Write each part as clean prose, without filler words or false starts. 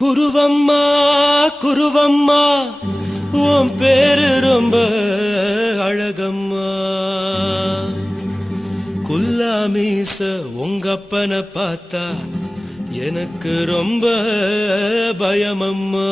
குருவம்மா குருவம்மா உன் பேரு ரொம்ப அழகம்மா. குல்லாமீச உங்கப்பனை பார்த்தா எனக்கு ரொம்ப பயமம்மா.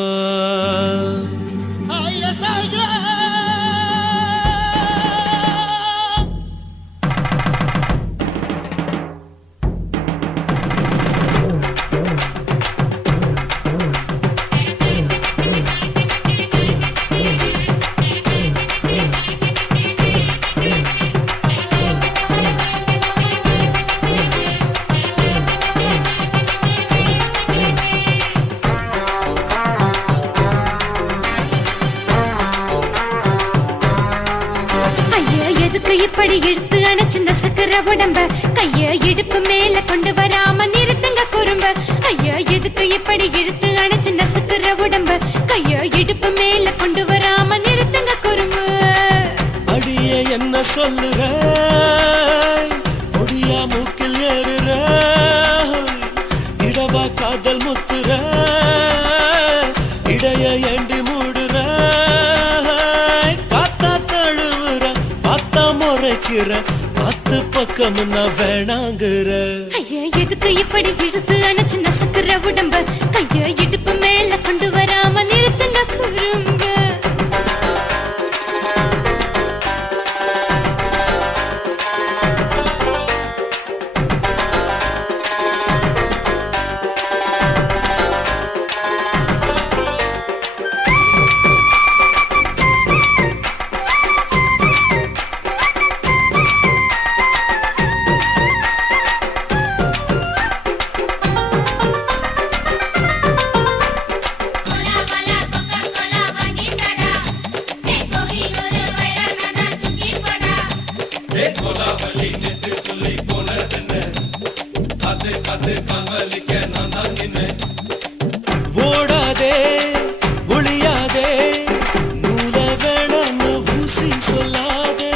இப்படி இழுத்து அணைச்சு நசுக்கிற உடம்ப கைய இடுப்பு மேல கொண்டு வராம நிறுத்துங்க குறும்ப. ஐயா எதுக்கு இப்படி இழுத்து அணைச்சு நசுக்கிற உடம்ப கைய இடுப்பு மேல கொண்டு வராம நிறுத்துங்க குறும்பு. அடியே என்ன சொல்லுற ஒடியா மூக்கில் ஏறுற இடவா காதல் முத்துற இடைய ஏண்டி மூடுற காத்தா தழுவுற பார்த்தா முறைக்கிற பத்து பக்கம் நான் வேணாங்குற. ஐயா எதுக்கு இப்படி இழுத்து அணைச்சு நசுக்கிற உடம்ப கைய இடுப்பு மேல கொண்டு வராம நிறுத்துங்க குறும்ப. ஓடாதே ஒளியாதே நூல வேணான்னு ஊசி சொல்லாதே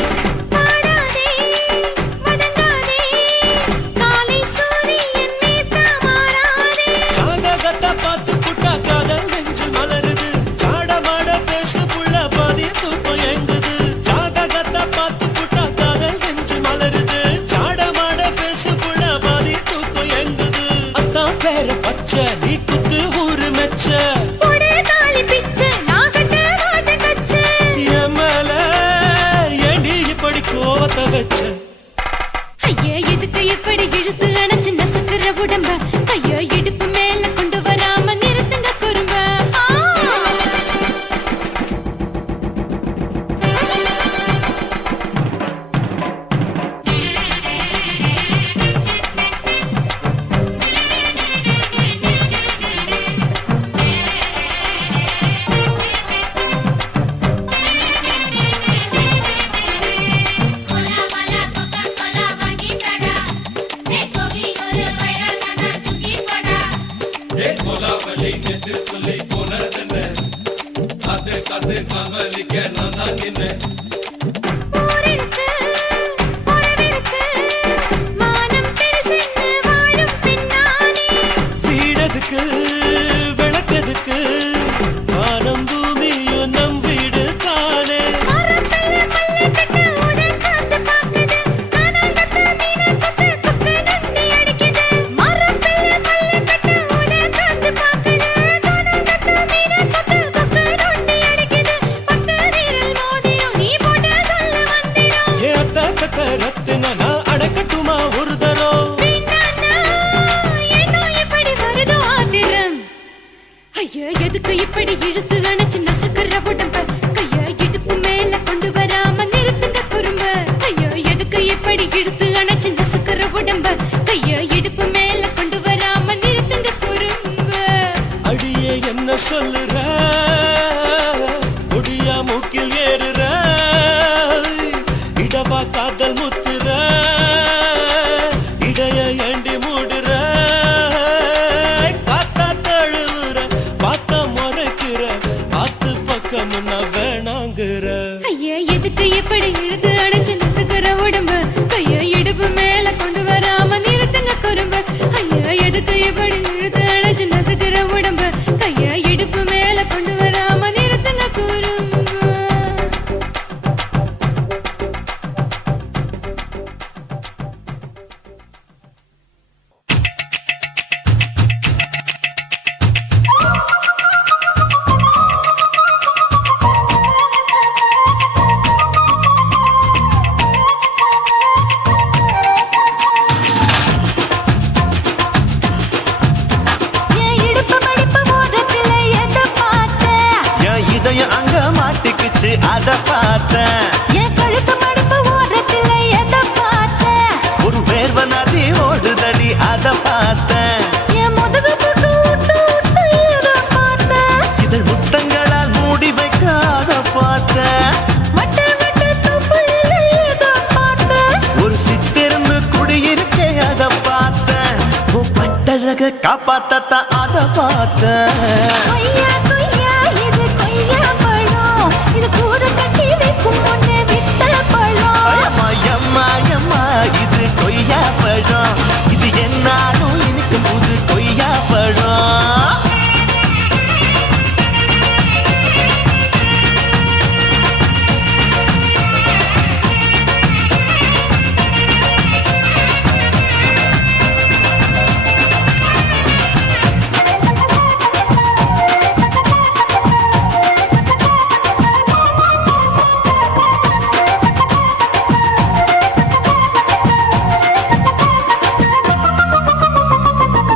ஜாதகத்தை பார்த்து புட்டா காதல் நெஞ்சு மலருது சாடமாட பேசு புள்ள பாதி தூக்கம் எங்குது. ஜாதகத்தை பார்த்து புட்டா காதல் நெஞ்சு மலருது சாடமாட பேசு புள்ள பாதி தூக்கம் எங்குது. அத்தான் பேர பச்சை நீ குத்து ஊரு மெச்ச கோவத்தை வச்ச. ஐயா எதுக்கு எப்படி இழுத்து அணைச்சு நசுக்கிற உடம்ப கைய இடுப்பு மேல கொண்டு வராம நிறுத்துங்க குறும்ப. வீடதுக்கு விளக்கதுக்கு வானம் பூமியும் நம் வீடு தானே. ரத்தினா நான் அடக்கட்டுமா ஒரு தரம். ஐயா எதுக்கு இப்படி இழுத்து அணைச்சு நசுக்கிற உடம்ப கைய இடுப்பு மேல கொண்டு வராம நிறுத்துங்க குறும்ப. ஐயா எதுக்கு இப்படி இழுத்து அணைச்சு நசுக்கிற உடம்ப கைய இடுப்பு மேல கொண்டு வராம நிறுத்துங்க குறும்ப. அடியே என்ன சொல்லுற ஒடியா மூக்கில் ஏறுற இடவா காதல் முத்துற இடைய ஏண்டி மூடுற காத்தா தழுவுற பார்த்த முறைக்கிற பத்து பக்கம் நான் வேணாங்குற. ஐயா எதுக்கு இப்படி இழுத்து அணைச்சு நசுக்கிற உடம்ப கைய இடுப்பு மேல கொண்டு வராம நிறுத்துங்க குறும்ப. ஐயா எதுக்கு இப்படி இழுத்து அணைச்சு நசுக்கிற உடம்ப அத பார்த்தேன். என் கழுத்து மடுப்பு ஓரத்துல எதை பார்த்தேன்? ஒரு வேர்வ நதி ஓடுதடி அத பார்த்தேன். என் முதுகு புட்டு ஊத்து ஊத்து எதை பார்த்தேன்? இதழ் முத்தங்களால் மூடி வைக்க அத பார்த்தேன். வட்ட வட்ட தொப்புளில எதை பார்த்தேன்? ஒரு சித்திரம்பு குடியிருக்கே அத பார்த்தேன். உன் பட்டழக காப்பாத்தத்தான் அத பார்த்தேன். கொய்யா கொய்யா இது கொய்யா பழம், இது கூடு கட்டி வைக்கும் முன்னே வித்த பழம். அம்மா அம்மா அம்மா இது கொய்யா பழம். இது என்னாலும் இனிக்கும் புது கொய்யா பழம்.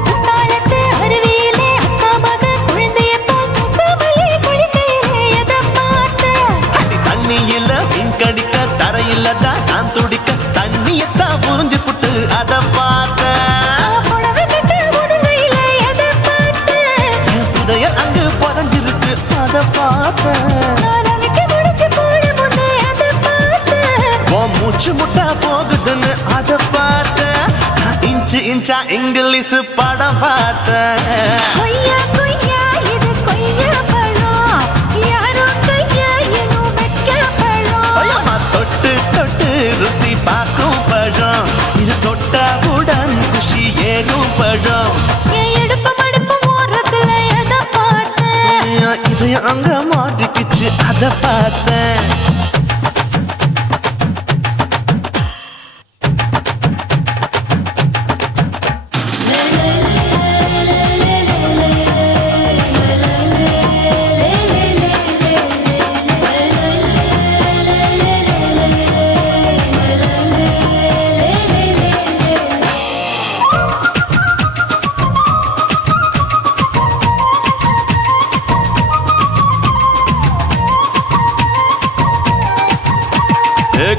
குத்தாலத்து அருவியிலே அக்கா மக குழந்தைய போல் முகமையே குளிக்கையிலே எதை பார்த்தேன்? அடி தண்ணியில மீன் கடிக்க தரையில தான் நான் துடிக்க தண்ணியத்தான் புரிஞ்சு புட்டு அத பார்த்தேன். புடவை கட்ட முதுகையில எதை பார்த்தேன்? என் புதையல் அங்கு புதஞ்சிருக்கு அத பார்த்தேன். நான் அவிக்க முடிச்சு போட முன்னே எதை பார்த்தேன்? உன் மூச்சு முட்டா போகுதுன்னு அத பார்த்தேன். நான் இன்ச்சு இன்ச்சா இங்கிலீஷ் படம் பார்த்தேன். கொய்யா கொய்யா இது கொய்யா பழம், யாரோ கையா எனும் வெக்க பழம். ஐயம்மா தொட்டு தொட்டு ருசி பார்க்கும் பழம். இது தொட்டவுடன் குஷி ஏறும் பழம். என் இடுப்பு மடுப்பு ஓரத்துல எதை பார்த்தேன்? என் இதயம் அங்க மாட்டிக்கிச்சு அத பார்த்தேன்.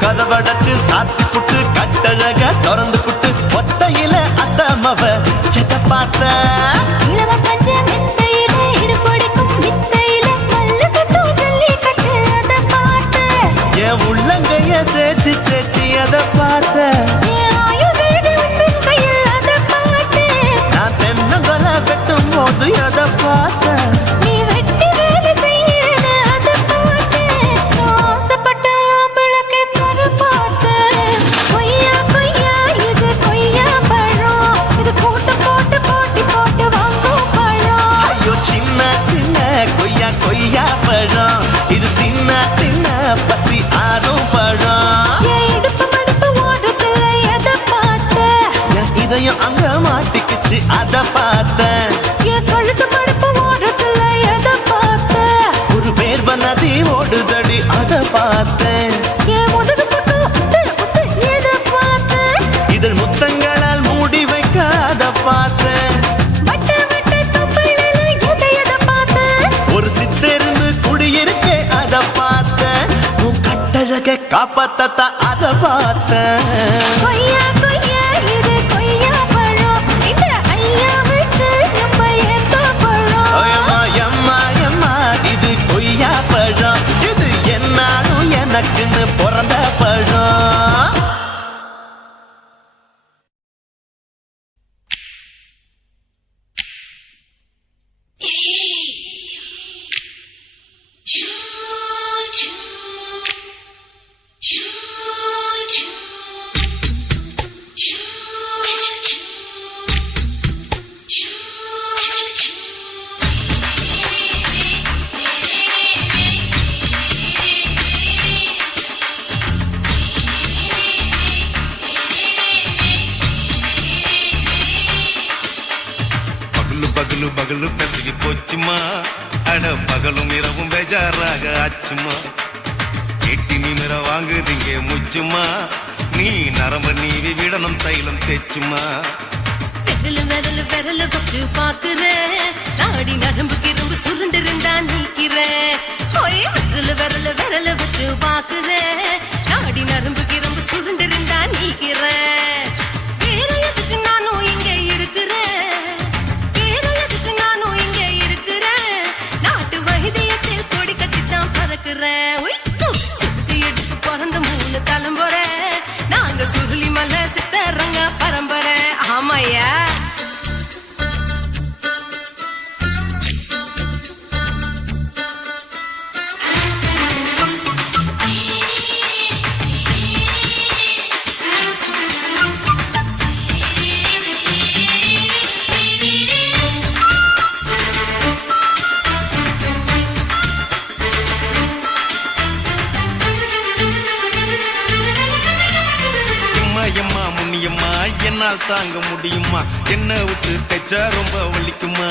கதவடைச்சு சாத்தி புட்டு கட்டழக திறந்து புட்டு ஒத்தையில அத்தமவ செத்த பார்த்த. இளவ பஞ்ச மெத்தையில இடுப்பொடிக்கும் வித்தையில மல்லு கட்டும் ஜல்லிக்கட்டு அதை பார்த்தேன். என் உள்ளங்கைய தேய்ச்சி தேய்ச்சி அத பார்த்த. என் ஆயுர்வேத உந்தன் கையில் அதை பார்த்தேன். நான் தென்னங்கொலை வெட்டும் போது அத பார்த்த. நீ வெட்டி வேலை செய்யறது அதை பார்த்தேன். நான் ஆசைப்பட்ட ஆம்பளுக்கு தர பார்த்தேன். கொய்யா கொய்யா இது கொய்யா பழம், இது கூட்டு போட்டு போட்டி போட்டு வாங்கும் பழம். ஐயோ சின்ன சின்ன கொய்யா கொய்யா பழம். இது தின்ன தின்ன பசி ஆறும் பழம். என் இடுப்பு மடுப்பு ஓரத்துல எதை பார்த்தேன்? என் இதயம் அங்க மாட்டிக்கிச்சு அத பார்த்தேன். என் கழுத்து மடுப்பு ஓரத்துல எதை பார்த்தேன்? ஒரு வேர்வ நதி ஓடுதடி அத பார்த்தேன். என் முதுகு புட்டு உத்து உத்து எதை பார்த்தேன்? இதழ் முத்தங்களால் மூடி வைக்க அத பார்த்தேன். வட்ட வட்ட தொப்புளில எதை பார்த்தேன்? ஒரு சித்தெருந்து குடியிருக்கே அத பார்த்தேன். உன் கட்டழக காப்பாத்தத்தான் அத பார்த்தேன். கொய்யா கொய்யா இது கொய்யா பழம், இந்த ஐயாவுக்கு நம்ம ஏத்த பழம். அம்மா அம்மா அம்மா இது கொய்யா பழம். இது என்னாலும் எனக்குன்னு பிறந்த பழம். பகலு பகலு பெசகி போச்சுமா. அட பகலும் இரவும் பேஜாராக ஆச்சுமா. எட்டி நிமிர வாங்குதீங்க முச்சுமா. நீ நரம்ப நீவி விடணும் தைலம் தேச்சுமா. விரல் விரல் விரல் வச்சு பாக்குறேன், சாடி நரம்பு கிரும்பு சுருண்டு இருந்தா நீக்கிறேன். விரல் விரல் விரல் வச்சு என்னால் தாங்க முடியுமா? என்ன விட்டு தைச்சா ரொம்ப வலிக்குமா?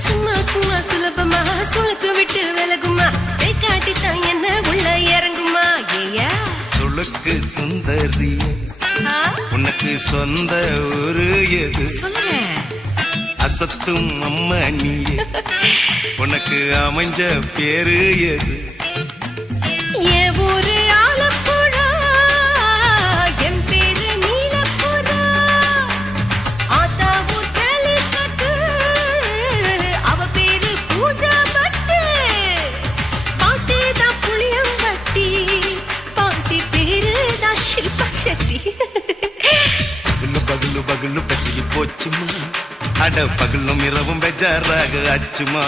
சும்மா சும்மா சுலபமா சுளுக்கு விட்டு விலகுமா? கை காட்டித்தான் என்ன உள்ள இறங்குமா? ஏயா சுளுக்கு சுந்தரி உனக்கு சொந்த ஊரு எது? சொல்றேன் அசத்தும் அம்மா நீயே உனக்கு அமைஞ்ச பேரு எது? என் ஊரு ஆலப்புழா, என் பேரு நீலப்புறா. ஆத்தாவு கேலிக்கட்டு, அவ பேரு பூஜா பட்டு. பாட்டிதான் புளியம்பட்டி, பாட்டி பேரு தான் ஷில்பா செட்டி. பகலு பகலு பகலு பசிக்கு போச்சுமா, அட பகலும் இரவும் பெஜாராக ஆச்சுமா.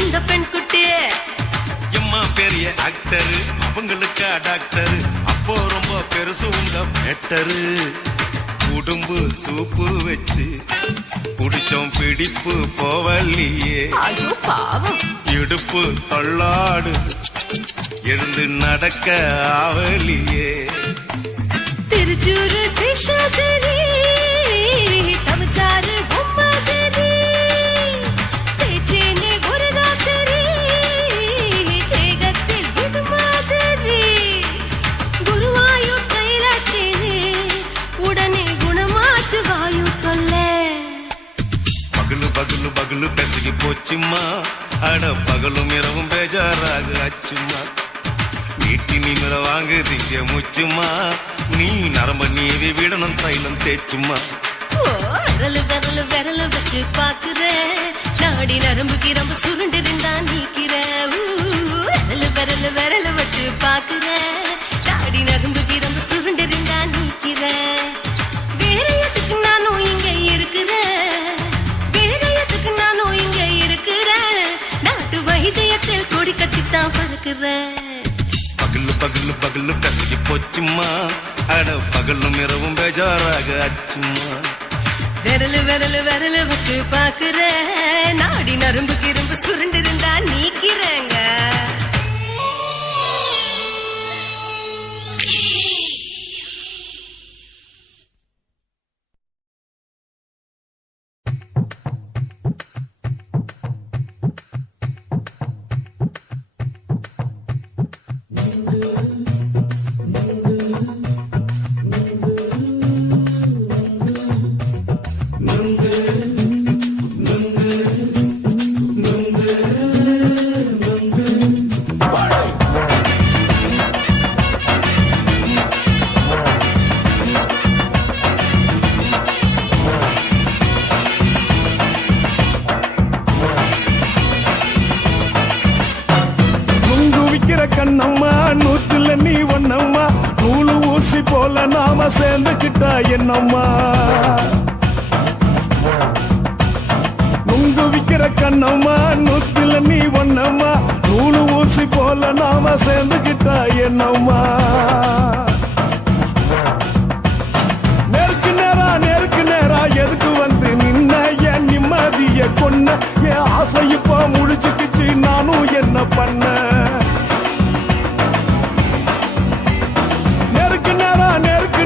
இந்த பெண் குட்டி எம்மா பெரிய ஆக்டர், அவங்களுக்கா டாக்டர், அப்போ ரொம்ப பெருசு உங்க மேட்டரு. உடும்பு சூப்பு வச்சு குடிச்சோம் பிடிப்பு போவல்லையே. ஐயோ பாவம் இடுப்பு தள்ளாடு எழுந்து நடக்க ஆவலியே. திருச்சூரு சிஷாதிரி தவச்சாரு பொம்மதிரி தேச்சேனே ஒரு ராத்திரி தேகத்தில் இது மாதிரி குருவாயூர் கைலாச்சேனே உடனே குணமாச்சு வாயு தொல்லை. பகலு பகலு பகலு பெசகி போச்சுமா, அட பகலும் இரவும் பேஜாராக ஆச்சுமா. வீட்டி நீங்கள வாங்குதீங்க முச்சுமா, நீ நரம்ப நீவி விடணும் தைலம் தேச்சுமா. விரலு விரலு விரலு வச்சு பாக்குற நாடி நரம்பு கிரம்பு சுருண்டு இருந்தா நீக்கிற. விரலு விரலு விரலு வச்சு பாக்குற நாடி நரம்பு கிரம்பு சுருண்டு இருந்தா நீக்கிற. வேற எதுக்கு நானும் இங்க இருக்கிற, வேற எதுக்கு நானும் இங்க இருக்கிற. நாட்டு வைத்தியத்தில் கொடி கட்டித்தான் பறக்குற. பகலு பகலு பகலு பெசகி போச்சுமா, அட பகலும் இரவும் பேஜாராக ஆச்சுமா. விரலு விரலு விரலு வச்சு பாக்குற நாடி நரம்பு கிரம்பு சுருண்டு இருந்தா நீக்கிறேங்க. கண்ணம்மா நூத்துல நீ ஒன்னம்மா, நூலு ஊசி போல நாம சேர்ந்துக்கிட்டா என்னம்மா. நுங்கு விக்கிற கண்ணம்மா நூத்துல நீ ஒன்னம்மா, நூலு ஊசி போல நாம சேர்ந்துக்கிட்டா என்னம்மா. நேருக்கு நேரா எதுக்கு வந்து நின்ன, என் நிம்மதிய கொன்ன, என் ஆசை இப்ப முடிச்சுக்கிச்சு நானும் என்ன பண்ண. நேருக்கு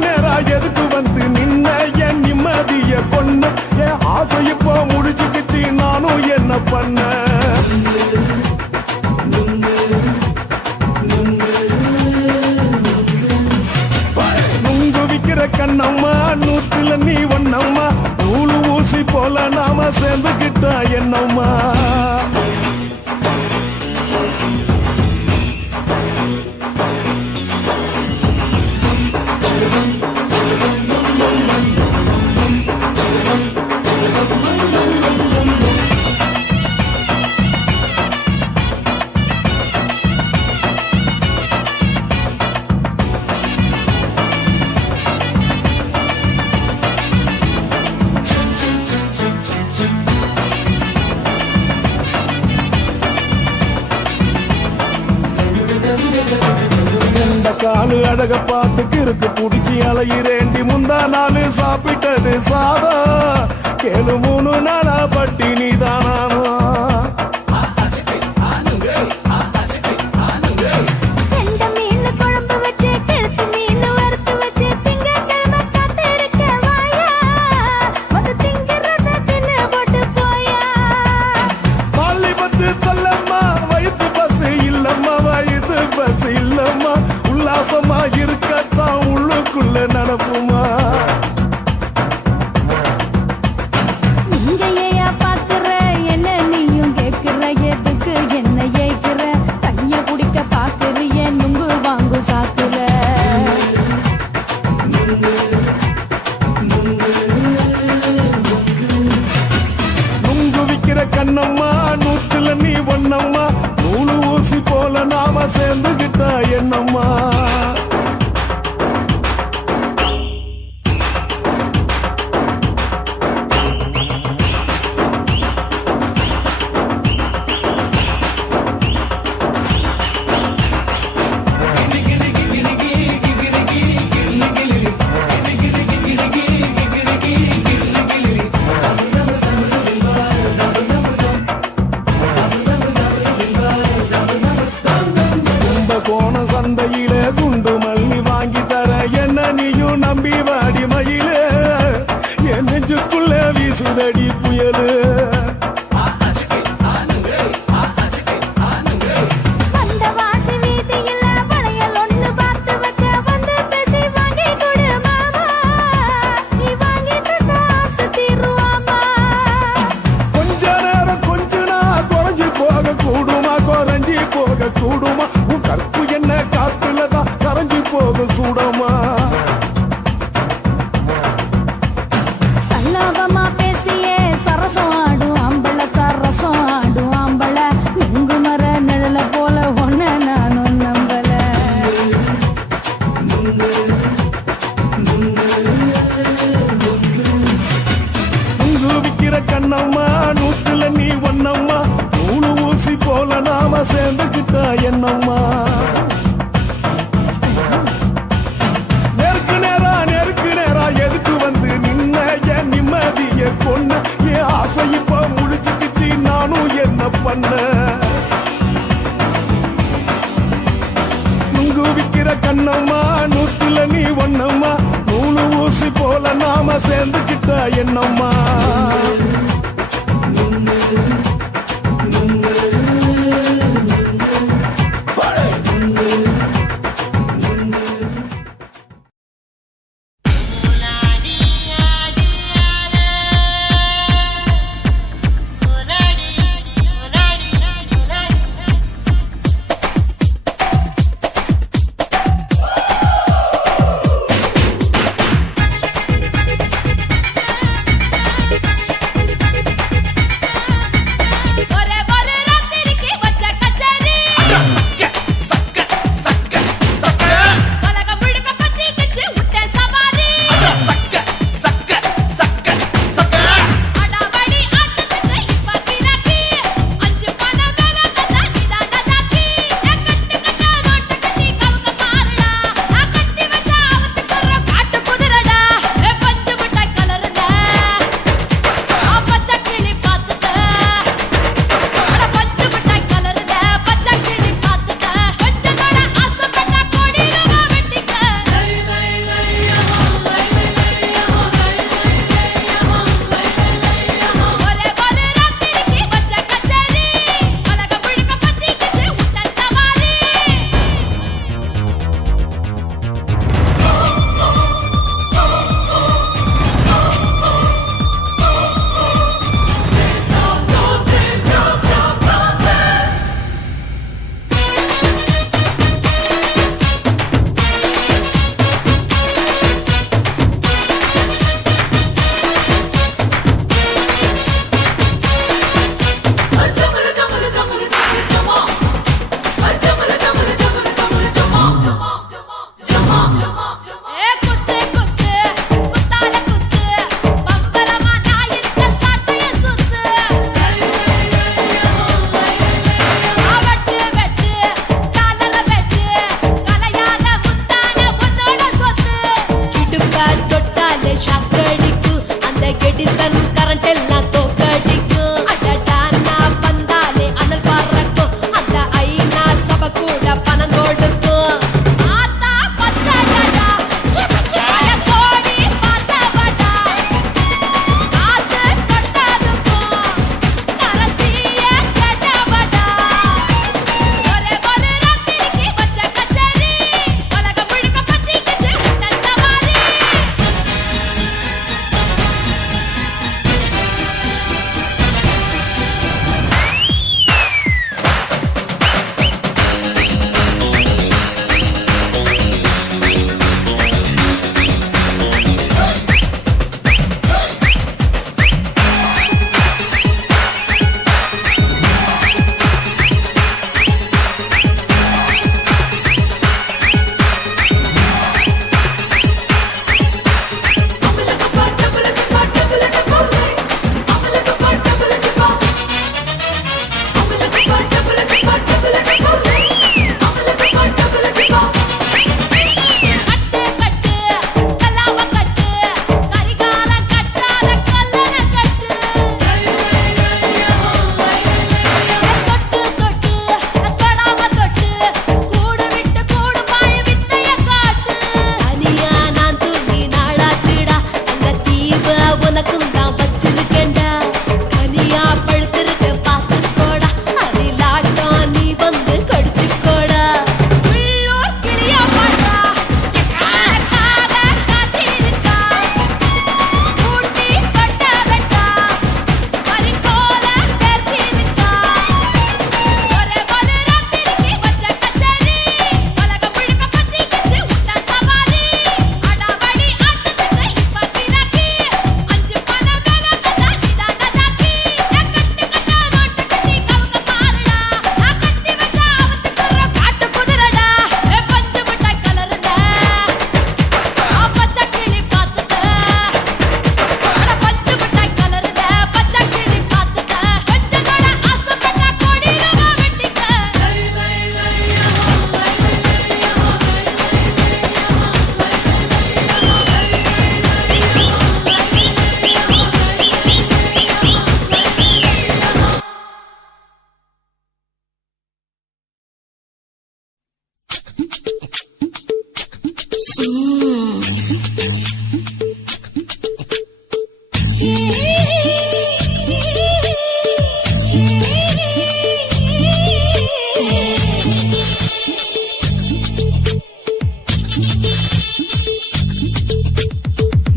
நேரா எதுக்கு வந்து நின்ன, என் நிம்மதிய கொன்ன, என் ஆசை இப்போ முடிச்சுக்கிச்சு நானும் என்ன பண்ண. நுங்கு விக்கிற கண்ணம்மா நூத்துல நீ ஒன்னம்மா, நூலு ஊசி போல நாம சேர்ந்துக்கிட்டா என்னம்மா. அழக பார்த்துக்கு இருக்கு புடிச்சு அலையிறேண்டி முந்தா நாள் சாப்பிட்டது சாதம் கேளு 3 நாளா பட்டினி தானாமா கெண்ட மீன் குழம்பு வச்சு கெளுத்து மீன் வறுத்து வச்சு திங்கட்கிழமை காத்திருக்க வாயா வந்து திங்கிறத தின்னு போட்டு போயா பள்ளி பத்து சொல்லம்மா வயிற்று பஸ் இல்லம்மா வயிற்று பஸ் இல்லம்மா உல்லாசமா இருக்கத்தான் உள்ளுக்குள்ள நடப்புமா நீங்க ஏயா பாக்குற என்ன நீயும் கேக்குற எதுக்கு என்ன ஏக்குற தண்ணிய குடிக்க பாக்குறிய நுங்கு வாங்கு சாக்குற நுங்கு விக்கிற கண்ணம்மா நூத்துல நீ ஒண்ணம்மா நூலு ஊசி போல நாம சேர்ந்துகிட்டா என்னம்மா கோண சந்தையில குண்டு மல்லி வாங்கி தர என்ன நீயும் நம்பி வாடி மயில என் நெஞ்சுக்குள்ள வீசுதடி புயலு வந்த வாசி வீதியில வளையல் ஒண்ணு பார்த்து வச்ச வந்து பேசி வாங்கி கொடு மாமா நீ வாங்கி தந்த ஆசை தீருவாமா கொஞ்ச நேரம் கொஞ்ச நாள் குறைஞ்சு போக கூடுமா குறைஞ்சி போக கூடுமா உன் கற்பு என்ன காத்துலதான் கரைஞ்சு போக சூடமா சல்லாபமா பேசியே சரசம் ஆடும் ஆம்பள சரசம் ஆடும் ஆம்பள நுங்கு மர நிழல போல ஒன்ன நானும் நம்பல நுங்கு விக்கிற கண்ணம்மா நூத்துல நீ ஒண்ணம்மா நூலு ஊசி போல நாம சேர்ந்துகிட்டா என்னம்மா நெருக்கு நேரா எதுக்கு வந்து நின்ன என் நிம்மதிய கொன்ன என் ஆசை இப்ப முடிச்சுக்கிச்சு நானும் என்ன பண்ண நுங்கு விக்கிற கண்ணம்மா நூத்துல நீ ஒண்ணம்மா நூலு ஊசி போல நாம சேர்ந்துகிட்டா என்னம்மா காட்டெல்லாம் தோக்கடிக்கும் அடடா நான் வந்தாலே அனல் பறக்கும் அந்த ஐநா சபை கூட பணம் கொடுக்கும் ஆத்தா பச்சைடா பச்சைய கோடி பார்த்தவடா ஆத்து கொட்டதுக்கும் கரசிய கேட்டவடா ஒரே ஒரு ராத்திரிக்கு வச்ச கச்சேரி உலகம் முழுக்க பத்திக்கிச்சு உட்டன் சவாரி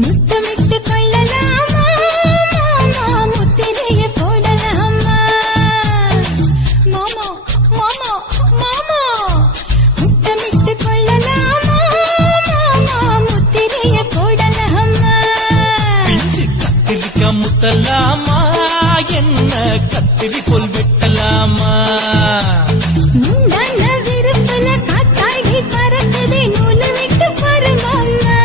முத்தமிட்டு கொள்ளலாமா மாமா முத்திரைய போடலாமா மாமா மாமா மாமா முத்தமிட்டு கொள்ளலாமா மாமா முத்திரைய போடலாமா பிஞ்சு கத்திரிக்கா முத்தலாமா என்ன கத்திரி போல் வெட்டலாமா முந்தான விருப்பல காத்தாடி பறக்குதே நூலு விட்டு பாரு மாமா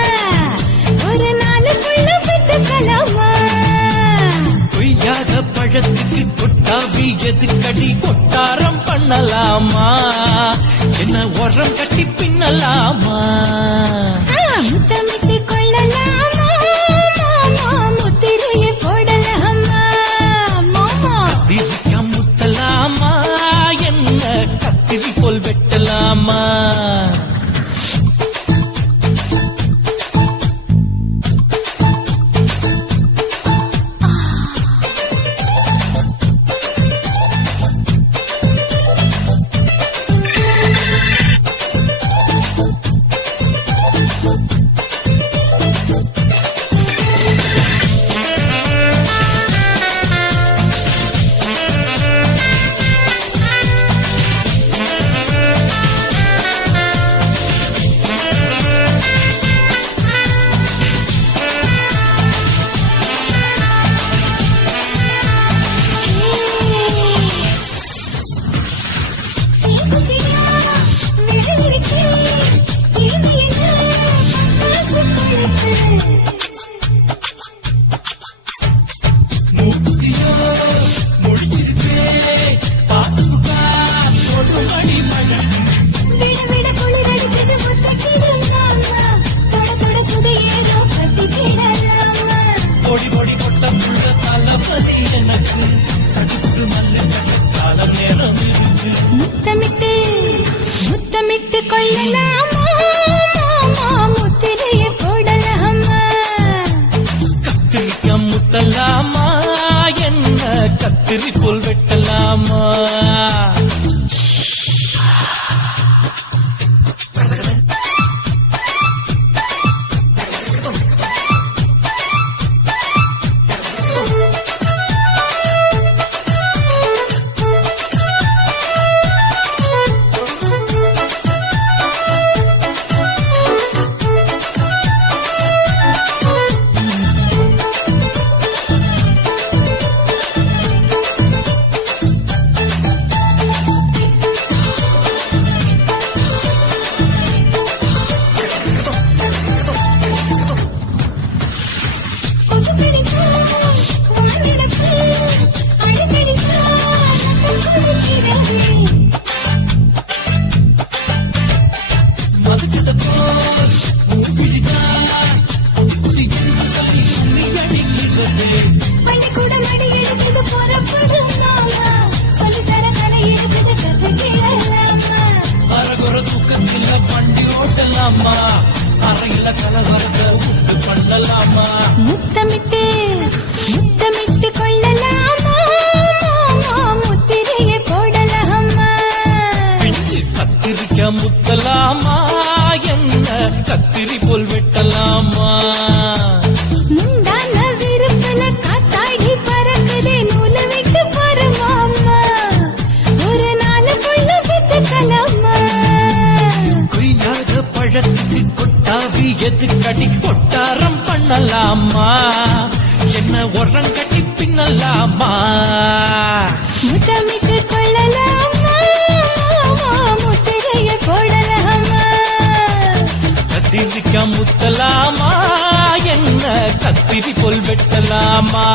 ஒரு நாளுக்குள்ள விட்டுக்கலாமா கொய்யாத பழத்துக்கு கொட்டாவி எதுக்கடி கொட்டாரம் பண்ணலாமா என்ன உரம் கட்டி பின்னலாமா முத்தமிட்டு கொள்ளலாமா மாமா முத்திரைய போடலாமா மாமா கத்திரிக்கா முத்தலாமா என்ன கத்திரி போல் வெட்டலாமா பொடி பொடி கொட்ட புள்ள தலை கலவரத்தை உண்டு பண்ணலாமா முத்தமிட்டு முத்தமிட்டு கொள்ளலாமா முத்திரையை போடலாமா பிஞ்சு கத்திரிக்க முத்தலாமா என்ன கத்திரி போல் வெட்டலாமா முந்தான விருப்பல காத்தாடி பறக்குதே நூலை விட்டு பரமாமா ஒரு நாளுக்குள்ள வித்துக்கலாமா கொய்யாத பழத்துக்கு கொட்டாவி எதுக்கடி கொட்டாரம் பண்ணலாமா என்ன உரம் கட்டி பின்னலாமா முத்தமிட்டு கொள்ளலாமா முத்திரையை போடலாமா கத்திரிக்க முத்தலாமா என்ன கத்திரி போல் வெட்டலாமா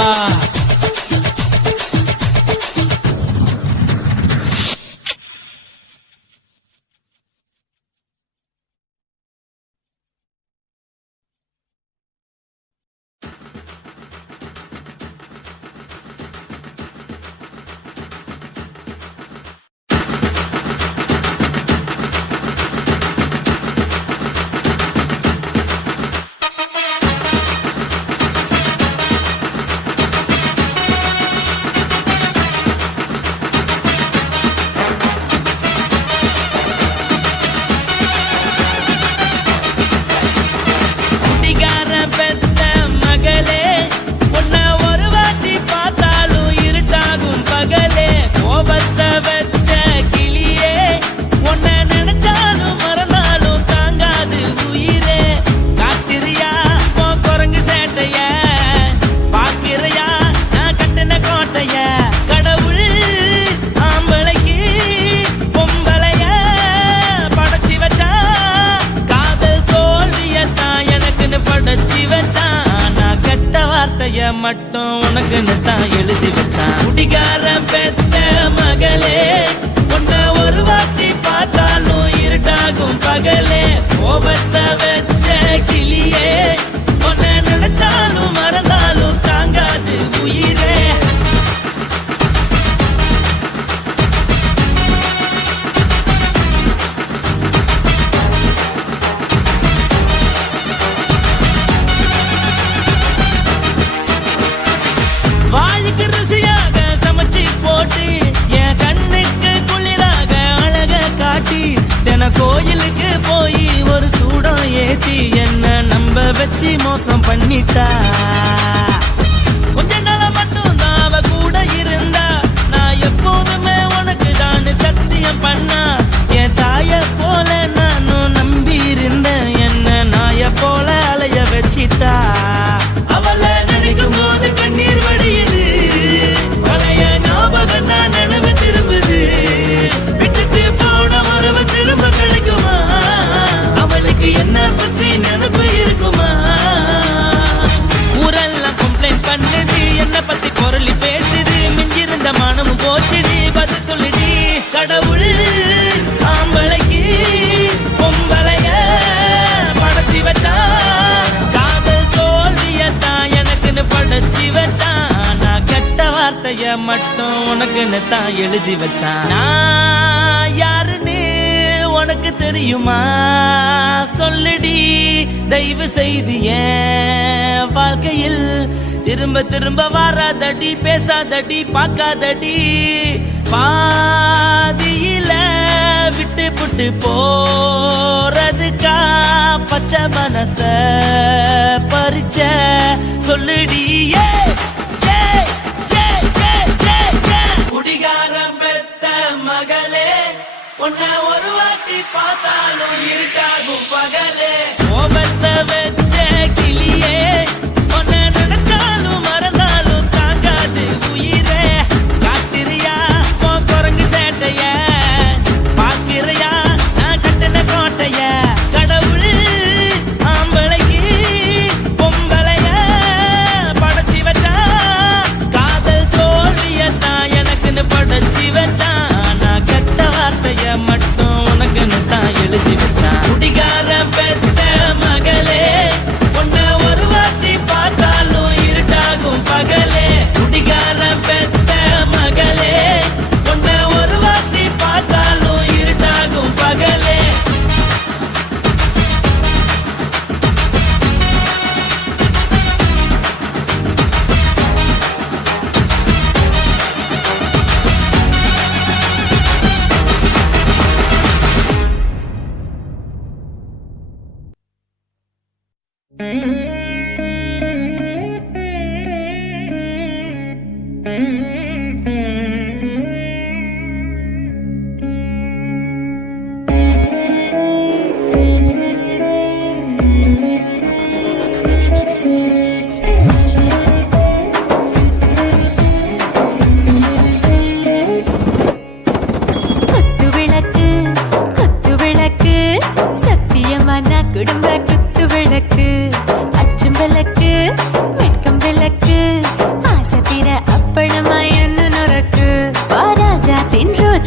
மட்டும் உனக்குன்னு தான் எழுதி வச்சான் குடிகாரன் பெத்த மகளே உன்னை ஒரு வாட்டி பார்த்தாலும் இருட்டாகும் பகலே கோபத்தை வச்ச கிளியே உன்னை நினைச்சாலும் மறந்தாலும் தாங்காது உயிரே வாய்க்கு ருசியாக சமைச்சு போட்டு என் கண்ணுக்கு குளிராக அழக காட்டி தின கோயிலுக்கு போய் ஒரு சூடம் ஏத்தி என்ன நம்ப வச்சு மோசம் பண்ணிட்டா கொஞ்ச நாள மட்டும் தான் அவ கூட இருந்தா நான் எப்போதுமே உனக்கு தான் சத்தியம் பண்ணா என் தாய போல நானும் நம்பி இருந்தேன் என்ன நாய போல அலைய வச்சிட்டா அவளை நினைக்கும் போது கண்ணீர் வடியுது பழைய ஞாபகம் தான் நினைவு திரும்புது விட்டுட்டு போன உறவு திரும்ப கிடைக்குமா அவளுக்கு என்ன பத்தி நினைப்பு இருக்குமா ஊரெல்லாம் கம்ப்ளைண்ட் பண்ணுது என்ன பத்தி பொருளி பேசுது மிஞ்சிருந்த மனமும் போச்சுடி பதில் சொல்லுடி கடவுள் ஆம்பளைக்கு பொம்பளைய படைச்சி வச்சா காதல் தோல்வியத்தான் எனக்குன்னு படைச்சி வச்சான் நான் கெட்ட வார்த்தைய மட்டும் உனக்குன்னு தான் எழுதி வச்சான் நான் யாருன்னு உனக்கு தெரியுமா சொல்லுடி தயவு செய்து என் வாழ்க்கையில் திரும்ப திரும்ப வராதடி பேசாதடி பார்க்காதடி பாதியில விட்டு புட்டு போறதுக்கா பச்சை மனச பறிச்ச சொல்லுடி குடிகாரம் பெத்த மகளே உன்னை ஒரு வாட்டி பார்த்தாலும் இருக்காகும் பகலே கோபத்தை வச்ச கிளியே உன்னை நினைச்சாலும் மறந்தாலும் தாங்காது உயிரே காத்திரியா உன் குரங்கு சேட்டைய பாக்கிறையா நான் கட்டின கோட்டைய கடவுள் ஆம்பளைக்கு பொம்பளைய படைச்சி வச்சா காதல் தோல்வியத்தான் எனக்குன்னு படைச்சி வச்சான் நான் கெட்ட வார்த்தைய மட்டும் உனக்குன்னு தான் எழுதி வச்சான் குடிகாரன் பெத்த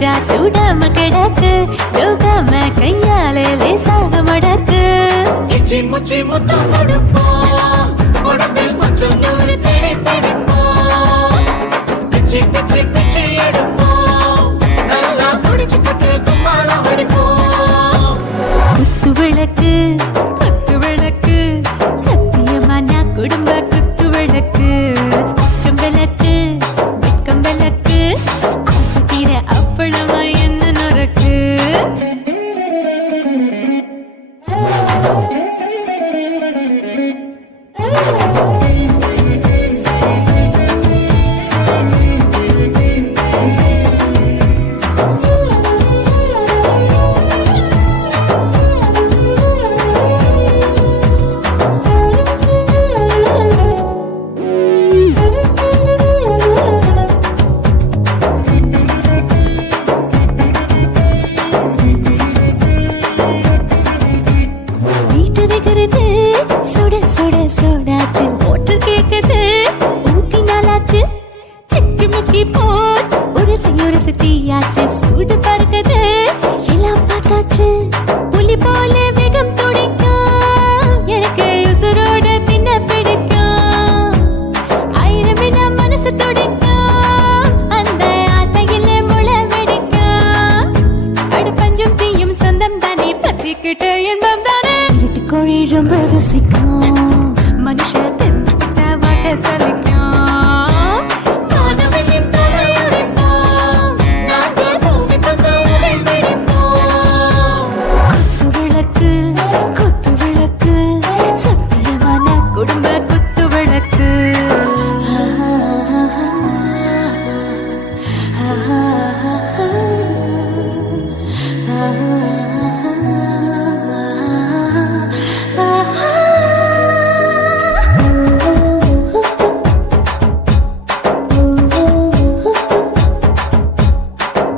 ரோஜா சூடாம கிடக்கு யோகாம கையால லேசாக மடக்கு இச்சி முச்சி முத்தம் கொடுப்போம் உடம்பில் மச்சம் நூறு தேடி பிடிப்போம் பிச்சி பிச்சி பிச்சி எடுப்போம் நல்லா குடிச்சு பட்டு கும்மாளம் அடிப்போம் குத்து விளக்கு சத்தியமா நான் குடும்ப குத்து விளக்கு அச்சம் விளக்கு வெட்கம் விளக்கு ஆசைக்கிற அப்பளமா என்ன நொறுக்கு வீட்டருகிறது சுட சுட சுடாச்சு மோட்டர் கேக்குது ஊத்தி நாளாச்சு சிக்கி முக்கி போல் ஒரு தீயாச்சு சூடு பறக்குது எல்லாம் பார்த்தாச்சு புலி போல வேகம் துடிக்கும் எனக்கு உசுரோட தின்ன பிடிக்கும் ஆயிரம் வினா மனசு துடிக்கும் அந்த ஆசையில முளை வெடிக்கும் அடு பஞ்சும் தீயும் சொந்தம் தானே பத்திக்கிட்ட இன்பம் தானே இருட்டு கோழி ரொம்ப ருசிக்கும் மனுஷ தெரிஞ்சுக்கிட்ட வாட்ட சலிக்கும் மானவெளியும் தலையுடைப்போம் நாங்கள் பூமி தந்த உடை பிடிப்போம் குத்து விளக்கு சத்தியமான குடும்ப குத்து விளக்கு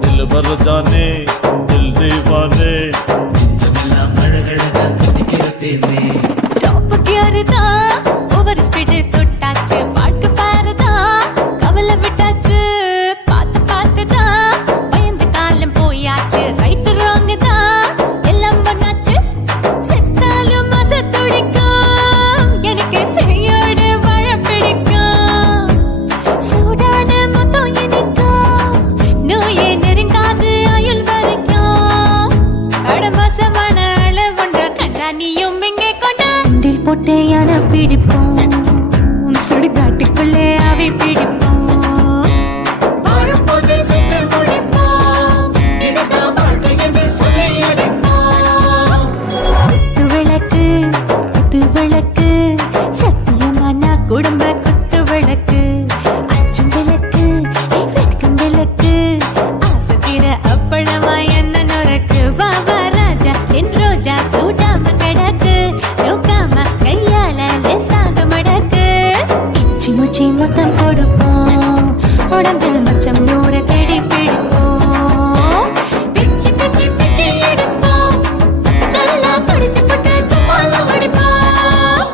दिल भर जाने दिल दीवाने நெஞ்சமெல்லாம் அழகழகா துடிக்கிறதேனே டாப் கியர் தான் ஓவர் ஸ்பீடு தொட்டாச்சு வாழ்க்கை பாருதான் கவலை விட்டாச்சு பார்த்து தான் பயந்து காலம் போயாச்சு ரைட் ராங் தான் எல்லாம் பண்ணாச்சு செத்தாலும் மச துடிக்கும் எனக்கு பெரியோடு வாழ பிடிக்கும் சூடான மொத்தம் எனக்கும் நோயே நெருங்காது ஆயுள் வரைக்கும் அடமோசமான அளவுண்ட கண்டா நீயும் இங்கே கொண்டா உண்டில் போட்டு யானை பிடிப்போம் சுடுகாட்டுக்குள்ளே அவை பிடிப்போம் வாழும்போது செத்து முடிப்போம் இதுதான் வாழ்க்கை என்று சொல்லி அடிப்போம் குத்து விளக்கு சத்தியமான குடும்ப குத்து விளக்கு அச்சும் விளக்கு வெட்கம் விளக்கு ஆசைக்கிற அப்பளமா என்ன நொறுக்கு வா வா ராஜா என் ரோஜா சூடாம கிடக்கு யோகாம கையால லேசாக மடக்கு இச்சி முச்சி மொத்தம் கொடுப்போம் உடம்பில் மச்சம் நூறு தேடி பிடிப்போம் பிச்சி பிச்சி பிச்சி எடுப்போம் நல்லா படிச்சு போட்டு கும்மாளம் அடிப்போம்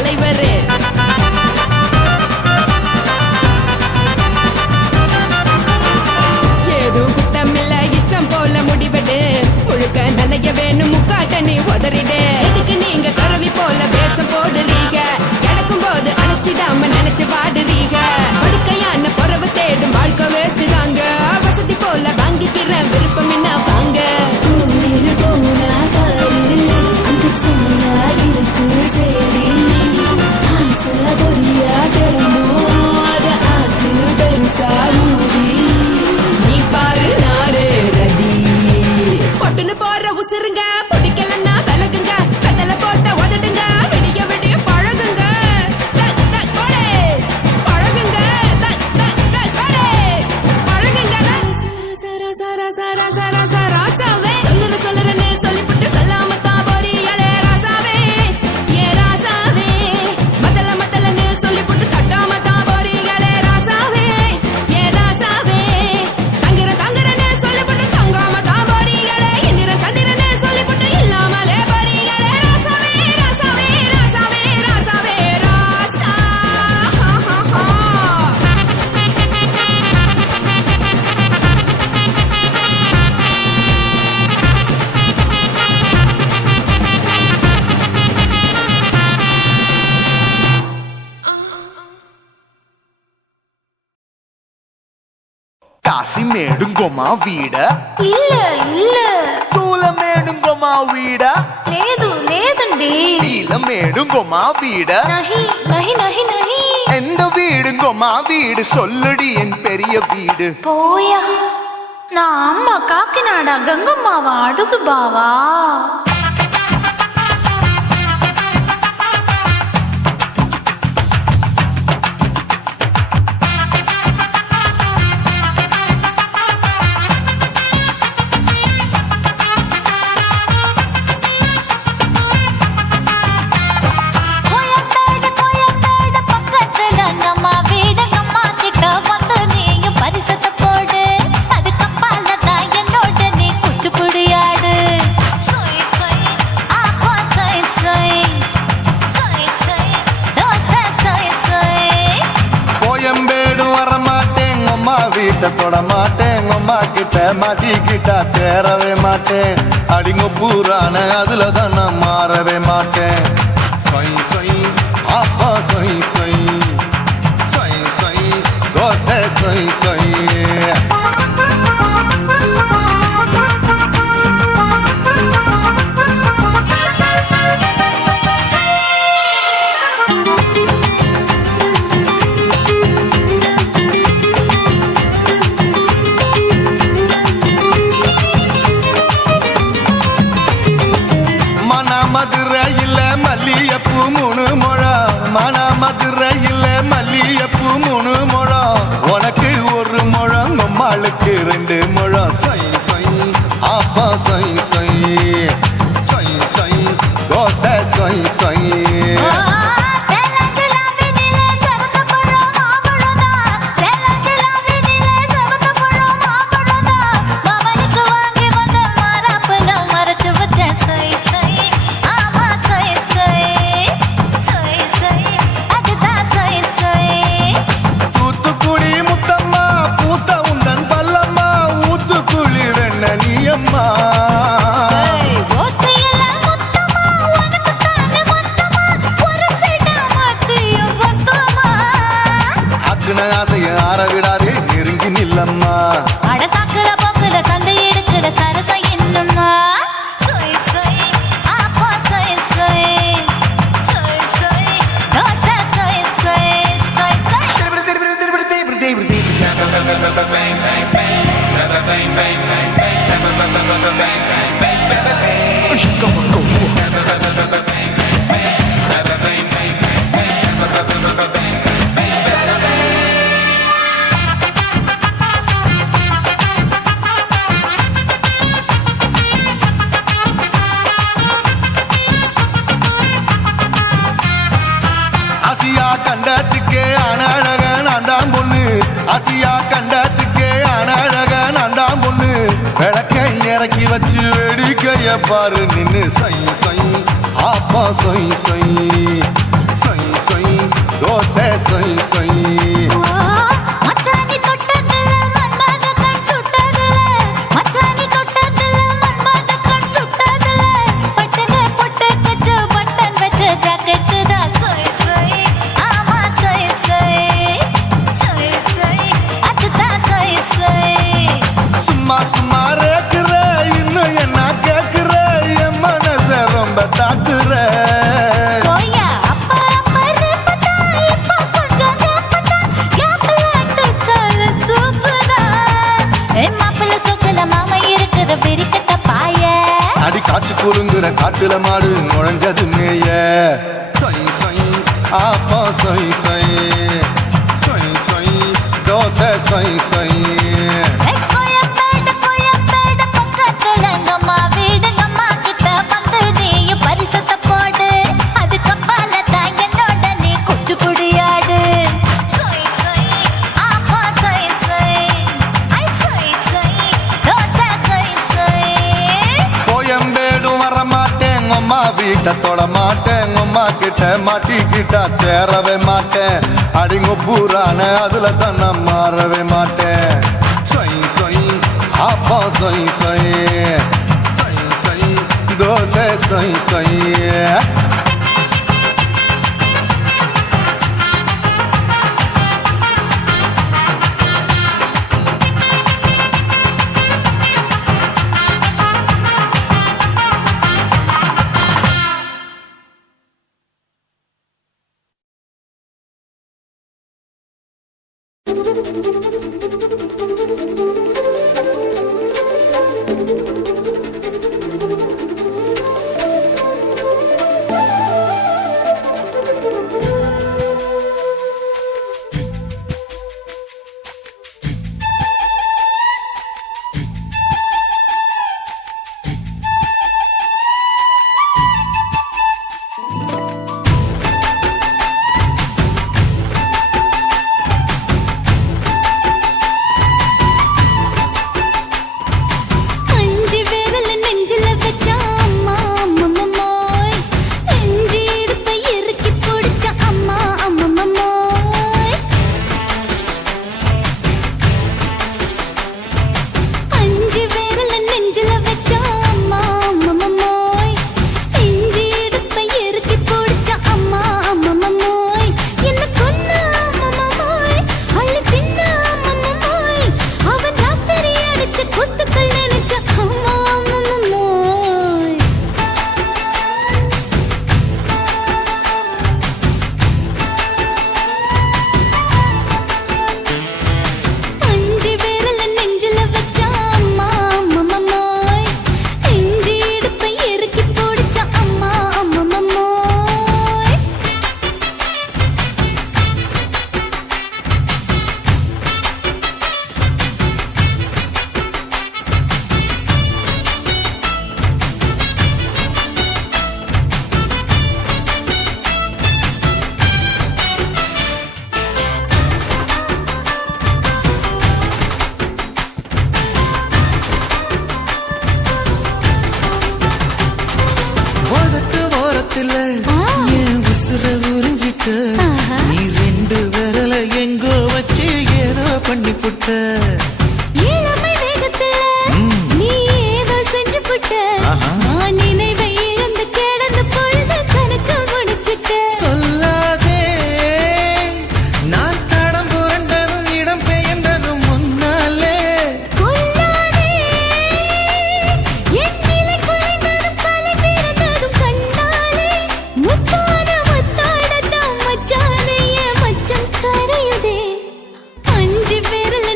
தலைவர். ஏதும் குத்தமில்ல இஷ்டம் போல முடிவெடு. முழுக்க நனைய வேணும் முக்காட்ட நீ உதறிடு. எதுக்கு நீங்க கரவி போல வேஷம் போடுறீங்க? கிடக்கும் போது அணைச்சிடாம நினைச்சு பாடுறீங்க. படுக்கையான பொறவு தேடும் வாழ்க்கை வேஸ்ட் தாங்க. வசதி போல வாங்கிக்கிற விருப்பம் என்ன வாங்க. நீ பாரு நாரு ரடி பொட்டுன்னு போற உசுருங்க. பிடிக்கலன்னா விலகுங்க. கதல போட்ட உதடுங்க. விடிய விடிய பழகுங்க. பழகுங்க பழகுங்க. ராசாவே சொல்லுறேன்னு சொல்லிவிட்டு சொல்லாம தான் போறீங்களே ராசாவே. ஏ ராசாவே மத்தலன்னு சொல்லிவிட்டு தட்டாம தான் போறீங்களே ராசாவே. ஏ ராசாவே தங்குறேன்னு சொல்லிவிட்டு தங்காம தான் போறீங்களே. இந்திரன் சந்திரன்னு சொல்லிவிட்டு இல்லாமலே போறீங்களே ராசாவே. ராசாவே ராசாவே ராசாவே ராசா. కాశీమేడుంగోమా వీడ இல்ல இல்ல చూలమేడుంగోమా వీడ లేదండి. నీలమేడుంగోమా వీడ நஹி நஹி நஹி நஹி. எந்த வீடுங்கோமா வீடு சொல்லுடி என் பெரிய வீடு. போயா நான் அம்மா காக்கிநாடா கங்கம்மாவா அடுகு பாவா. கோயம்பேடு பக்கத்துல நம்ம வீடு. அம்மா கிட்ட வந்து நீயும் பரிசத்தை போடு. அதுக்கு அப்பால தான் என்னோட நீ குச்சிப்புடியாடு. சொய் சொய் ஆப்பா சொய் சொய் சொய் சொய் தோசை சொய் சொய். கோயம்பேடு வரமாட்டேன் அம்மா வீட்டை தொட மாட்டேன். அம்மா கிட்ட மாட்டிக்கிட்டா தேரவே மாட்டேன். அடிங்க பூரான அதுல தான் நான் மாறவே மாட்டேன். சொய் சொய் அப்பா சொய் சொய் சொய் சொய் தோசை சொய் சொய். மதுரையில் மல்லியப்பூ 3 முழம். மதுரையில் மல்லியப்பூ 3 முழம். உனக்கு 1 முழம் நம்மளுக்கு 2 முழம். சொய் சொய் அப்பா சொய் சொய் சொய் சொய் தோசை சொய் சொய். ஆற விடாதே நெருங்கி நில்லம்மா. அடசாக்குல போக்குல சந்தை எடுக்கல சரச என்னம்மா. சொய் சொய் ஆப்பா சொய் சொய் சொய் சொய் தோசை சொய் சொய் சொய் சொய். கண்டத்துக்கே அனழக நான் தான் பொண்ணு. ஆசியா கண்டத்துக்கே அனழக நான் தான் பொண்ணு. விளக்கை இறக்கி வச்சு வேடிக்கைய பாரு நின்னு. சொய் சொய் ஆப்பா சொய் சொய் சொய் ஆத்துல மாடு நுழைஞ்சது மேய சொய் சொய் ஆப்பா சொய் சொய் சொய் சொய் தோசை சொய் சொய் கோயம்பேடு பக்கத்துல எங்கம்மா வீடு அம்மா கிட்ட வந்து நீயும் பரிசத்தை போடு அது கப்பால தான் என்னோட நீ குச்சி புடியாடு சொய் சொய் ஆப்பா சொய் சொய் ஐ சொய் சொய் தோசை சொய் சொய் கோயம்பேடும் வரமாட்டேன் அம்மா வீட்டை தொட மாட்டேன் அம்மா கிட்ட மாட்டிக்கிட்டா தேரவே மாட்டேன் அடிங்க பூரான அதுல தான் நான் மாறவே மாட்டேன் சொய் சொய் ஆப்பா சொய் சொய் சொய் சொய் தோசை சொய் சொய்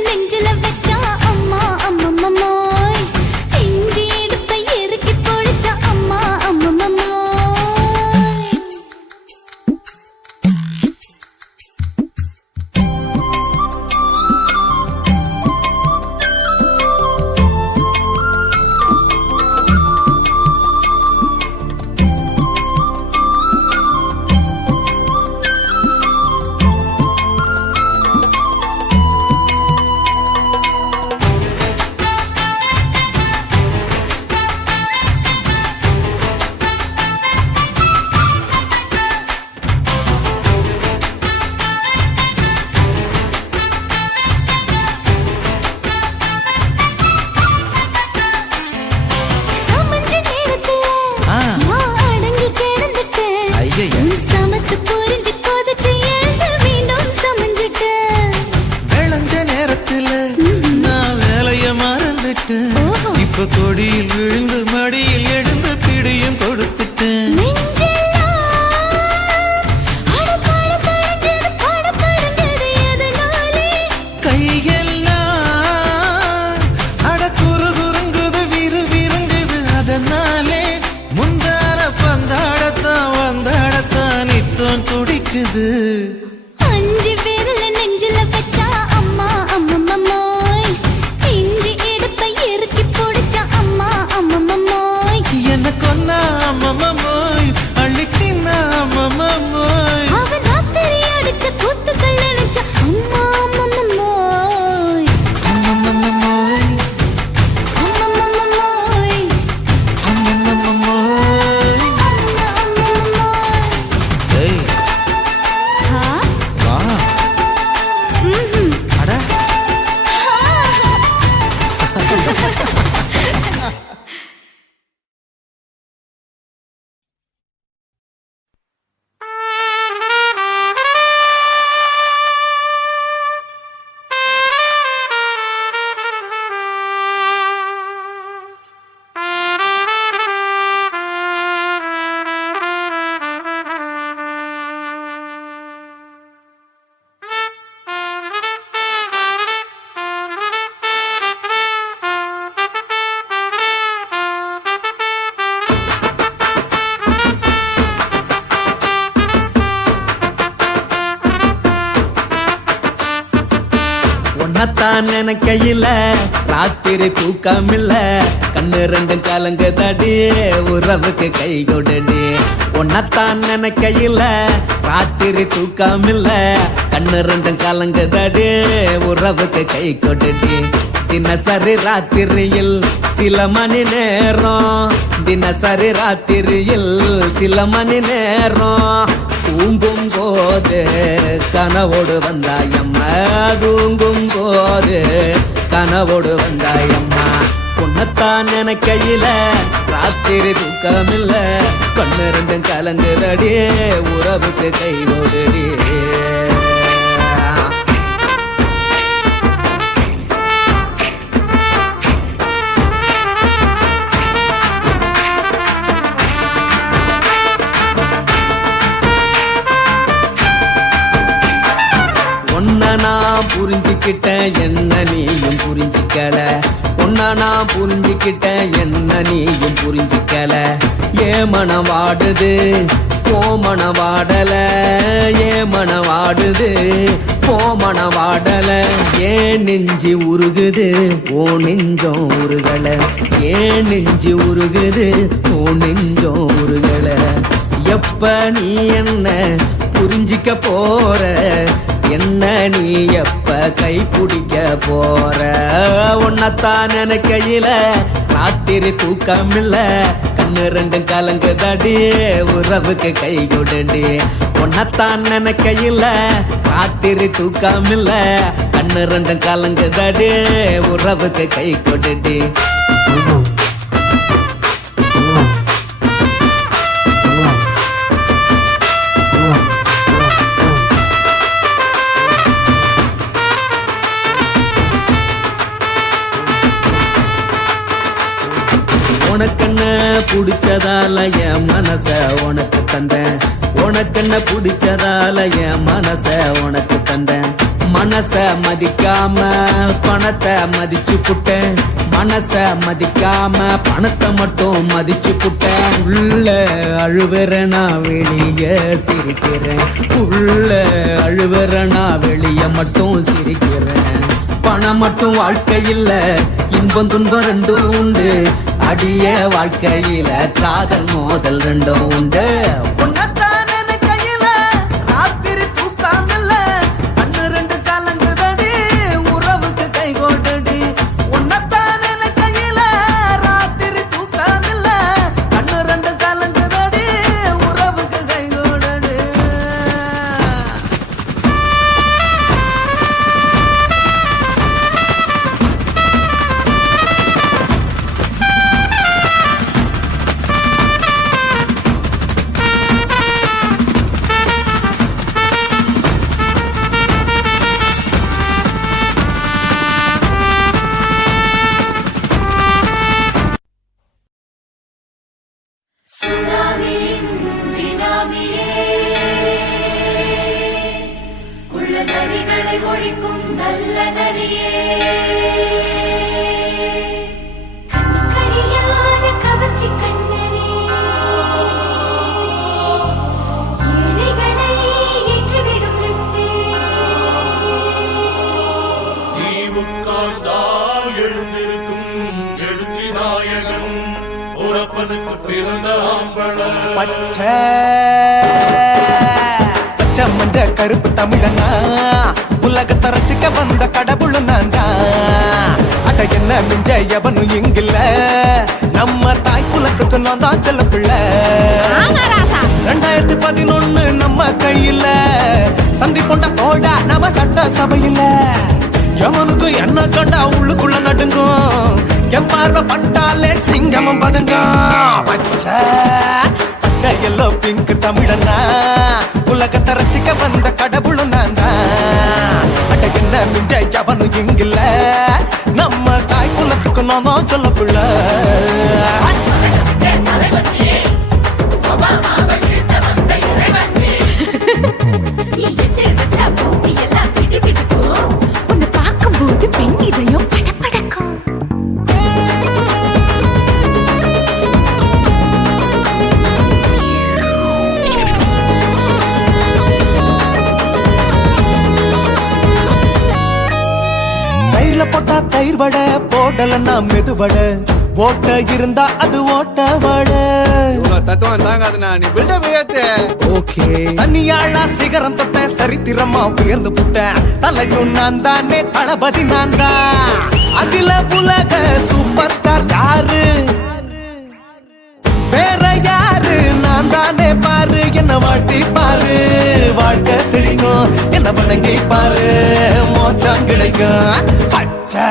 நெஞ்சில துடிக்குது. 5 விரல நெஞ்சில வச்சா அம்மா அம்மம்மோய், இஞ்சி இடுப்பை இறுக்கி பிடிச்சா அம்மா அம்மம்மோய், எனக்கு ஒன்னா அம்மம்மோய், அள்ளித்தின்னா அம்மம்மோய். அவன் ராத்திரி அடிச்ச கூத்துக்கள் நினைச்சா அம்மா அம்மம்மோய், அம்மம்மோய், அம்மம்மோய், அம்மம்மோய். அம்மா அம்மம்மோய். ஏய், ஹா? வா. ம்ஹும். அட உன்னத்தான் நினைக்கையில ராத்திரி தூக்கமில்ல, கண்ணு ரெண்டும் கலங்குதடி, உறவுக்கு கை கொடுடி. உன்னத்தான் நினைக்கையில ராத்திரி தூக்கமில்ல, கண்ணு ரெண்டும் கலங்குதடி, உறவுக்கு கை கொடுடி. தினசரி ராத்திரியில் சில மணி நேரம், தினசரி ராத்திரியில் சில மணி நேரம், தூங்கும் போது கனவோடு வந்தாயம்மா, தூங்கும் போது கனவோடு வந்தாயம்மா. உன்னத்தான் நினைக்கையில ராத்திரி தூக்கமில்ல, கண்ணு ரெண்டும் கலங்குதடி, உறவுக்கு கை ஓடுடி. உன்னை நான் புரிஞ்சுக்கிட்டேன், என்ன நீயும் புரிஞ்சிக்கல. உன்னை நான் புரிஞ்சுக்கிட்டேன், என்ன நீயும் புரிஞ்சிக்கல. ஏன் மனம் வாடுது போ மனம் வாடல, ஏன் மனம் வாடுது போ மனம் வாடல. ஏன் நெஞ்சு உருகுது ஓ நெஞ்சம் உருகல, ஏன் நெஞ்சு உருகுது ஓ நெஞ்சம் உருகல. எப்ப நீ என்ன புரிஞ்சிக்க போற, என்ன நீ எப்ப கை பிடிக்க போற. உன்னத்தான் நினைக்கையில ராத்திரி தூக்கமில்ல, கண்ணு ரெண்டும் கலங்குதடி, உறவுக்கு கை கொடுடி. உன்னத்தான் நினைக்கையில ராத்திரி தூக்கமில்ல, கண்ணு ரெண்டும் கலங்குதடி, உறவுக்கு கை கொடுடி. உனக்கென்ன பிடிச்சதால என் மனச உனக்கு தந்தேன், உனக்கென்ன பிடிச்சதால என் மனச உனக்கு தந்தேன். மனச மதிக்காம பணத்தை மதிச்சு புட்டேன், மனச மதிக்காம பணத்தை மட்டும் மதிச்சு புட்டேன். உள்ள அழுவற நான் வெளிய சிரிக்கிறேன், உள்ள அழுவற நான் வெளிய மட்டும் சிரிக்கிறேன். பணம் மட்டும் வாழ்க்கை இல்ல, இன்பம் துன்பம் ரெண்டும் உண்டு, அடிய வாழ்க்கையில காதல் மோதல் ரெண்டும் உண்டு. உன்னத்தான் நினைக்கையில ராத்திரி தூக்கமில்ல, கண்ணு ரெண்டு கலங்குதடி, உறவுக்கு கை கொடுடி. உன்னத்தான் நினைக்கையில ராத்திரி தூக்கமில்ல, கண்ணு ரெண்டு கலங்குதடி, உறவுக்கு கை கொடுடி. ஒழிக்கும் நல்ல நரியே, கண்ணுக்கழியாத கவர்ச்சி கண்ணனே, ஏழைகளை பச்சை பச்சை மஞ்ச கருப்பு தமிழனா உலகத்தை ரசிக்க வந்த கடவுள் நான் தான். அட என்ன மிஞ்ச எவனும் இங்கில்ல நம்ம தாய் குலத்துக்கு நான் தான் செல்ல பிள்ளை. 2011 நம்ம கையில சந்தி பொண்ட தோடா நம்ம சட்ட சபையில எவனுக்கு என்ன கண்டா உள்ளுக்குள்ள நடுங்கும் என் பார்வை பட்டாலே சிங்கமும் பதுங்கும். பச்சை பச்சை எல்லோ பிங்க் தமிழனா உலகத்தை ரசிக்க வந்த கடவுள் நான் தான். அட என்ன மிஞ்ச எவனும் இங்கில்ல நம்ம தாய் குலத்துக்கு நான் தான் சொல்ல பிள்ளை. உன்னை பார்க்கும்போது பெண் இதயம் படபடக்கும். தயிர்ல போட்டா தயிர் வடை போடலன்னா மெதுவடை ஓட்ட இருந்தா அது ஓட்ட வடை. தத்துவம் தாங்காதுண்ணா நீ பில்டப் ஏத்து. ஓகே தனியாளா சிகரம் தொட்டேன் சரித்திரமா உயர்ந்து புட்டேன் தலையும் நான் தானே தளபதி நான் தான். அகில உலக சூப்பர் ஸ்டார் யாரு வேற யாரு நான் தானே பாரு என்ன வாழ்த்தி பாரு வாழ்க்கை சிரிக்கும் என்ன வணங்கி பாரு மோச்சம் கிடைக்கும். பச்சை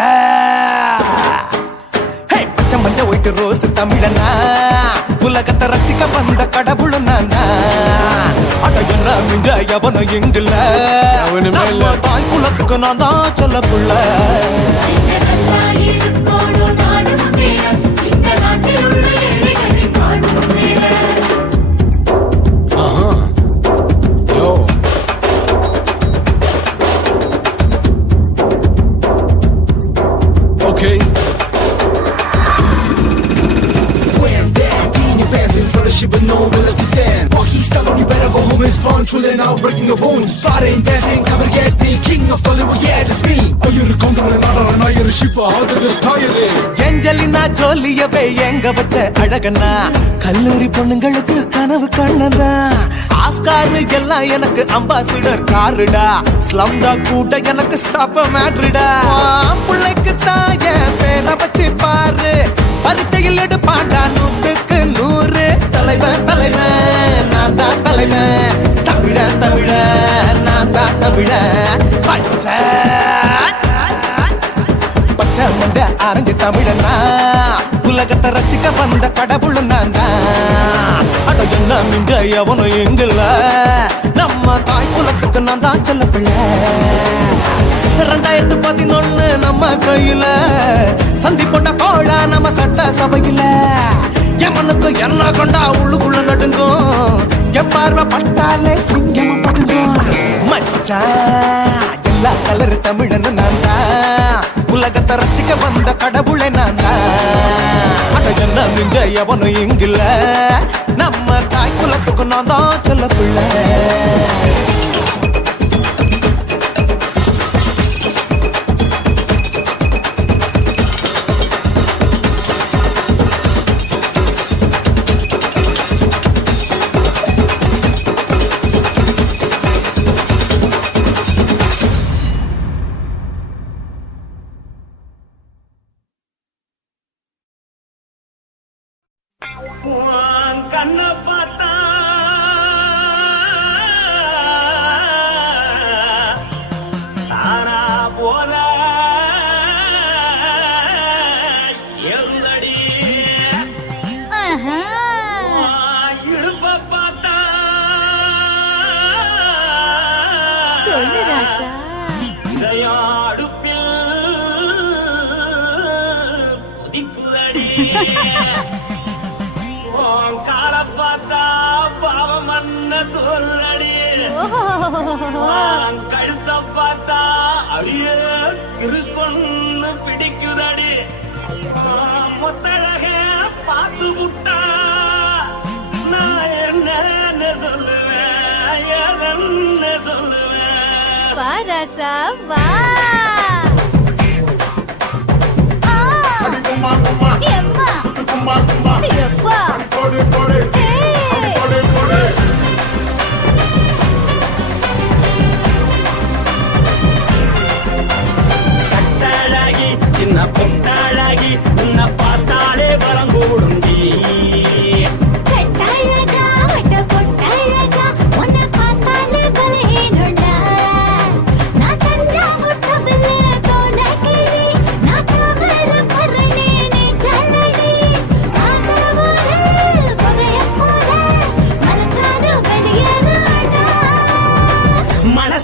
பச்சை மஞ்ச ஒயிட்டு ரோஸ் தமிழனா உலகத்தை ரசிக்க வந்த கடவுள் நான் தான். அட என்ன மிஞ்ச எவனும் இங்கில்ல நம்ம தாய் குலத்துக்கு நான் தான் சொல்ல புள்ள. Okay. When that in your pants in front of shit with no will to stand. While he's telling you better go home and spawn, chilling out, breaking your bones. Fighting, dancing, cover gas, me, king of Hollywood, yeah, that's me. Oh, you're a counter and not you're a shipper, how did this tire? Angelina ஜோலியவே எங்க வச்ச அழகனா கல்லூரி பொண்ணுங்களுக்கு கனவு கண்ணனா Oscar எல்லாம் எனக்கு ambassador காருடா ஸ்லம்டா கூட எனக்கு சப்ப மேட்ருடா. பிள்ளைக்கு தாய பேரை வச்சு பாரு பரீட்சையில் எடுப்பாண்டா 100க்கு 100 தலைவன் தலைவன் நான் தான் தலைவன் தமிழ தமிழ நான் தான் தமிழ. பச்சை பச்சை மஞ்ச ஆரஞ்சு தமிழனா உலகத்தை ரசிக்க வந்த கடவுள் நான் தான். அட என்ன மிஞ்ச எவனும் எங்கில்ல நம்ம தாய் குலத்துக்கு நான் தான் சொல்ல பிள்ளை. 2011 நம்ம கையில சந்தி போட்ட கோழா நம்ம சட்ட சபையில எவனுக்கு என்ன கொண்டா உள்ளுக்குள்ள நடுங்கும் என் பார்வை பட்டாலே சிங்கமும் பதுங்கும். மச்சா எல்லா கலர் தமிழன் நான் தான் உலகத்தை ரசிக்க வந்த கடவுளை நான் தான். அட என்ன மிஞ்ச எவனும் இங்கில்ல நம்ம தாய் குலத்துக்கு நான் தான் சொல்ல பிள்ளை. கண்ண பார்த்தா தாரா போல எழுதடி இழுப்ப பார்த்தா இதயம் அடுப்பில் உதிக்குதடி. கால பார்த்தா பாவம் மண்ண தோல்றடி கழுத்த பார்த்தா அடிய இருக்குன்னு பிடிக்குதடி. மொத்தழக பார்த்து புட்டா நான் என்ன சொல்லுவேன் எதன்னு சொல்லுவேன். வாராசா வா எம்மா எப்பா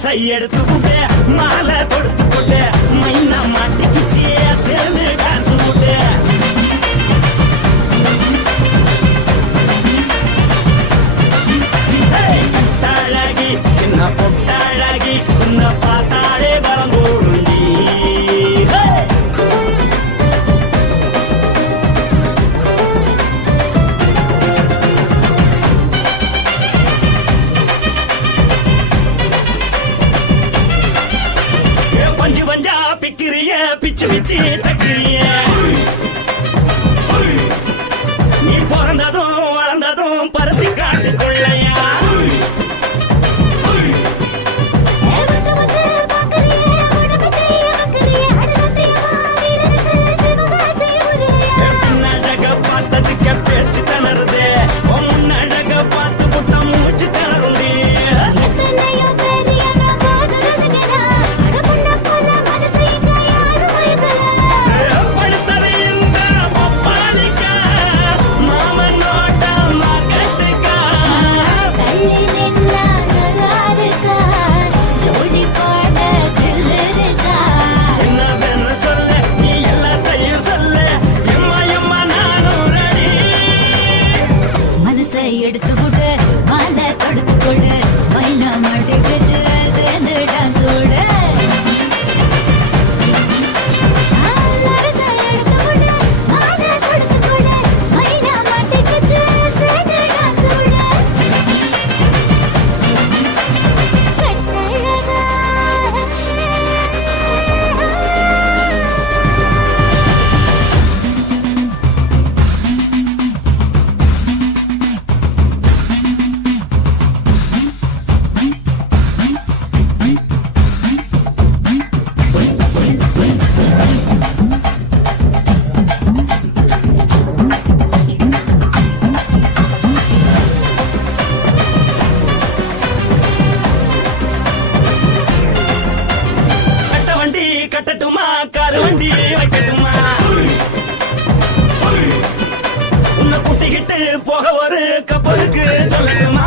மனசை எடுத்து போட்டு மாலை தொடுத்து போட்டு மைனா மாட்டிக்கிச்சு சேர்ந்து டான்ஸ் போட்டு கட்டாழகி சின்ன பொட்டாழகி உன்னை பார்த்தாலே பலம் போடுண்டி பஞ்சு பஞ்சா பிக்கிறிய பிச்சு பிச்சு தக்கிறிய நீ பிறந்ததும் வளர்ந்ததும் பருத்தி காட்டுக்குள்ளையா பின்னழக பார்த்ததுக்கு பேச்சு தளருது முன்னழக பார்த்து புத்தம் மூச்சு தளருண்டி படுத்தது இந்த பப்பாளிக்கா மாமன் நோட்ட மார்க்கெட்டுக்கா என்ன வேணும் சொல்ல நீ எல்லாத்தையும் சொல்ல எம்மா எம்மா நானும் ரெடி மனசை எடுத்து விடு மாலை தொடுத்து கொடு மைனா மாட்டிக்கிச்சு சேர்ந்து டான்ஸ் விடு கட்ட வண்டி கட்டட்டுமா காரு வண்டி வைக்கட்டுமா உன்னை குட்டிக்கிட்டு போக ஒரு கப்பலுக்கு சொல்லட்டுமா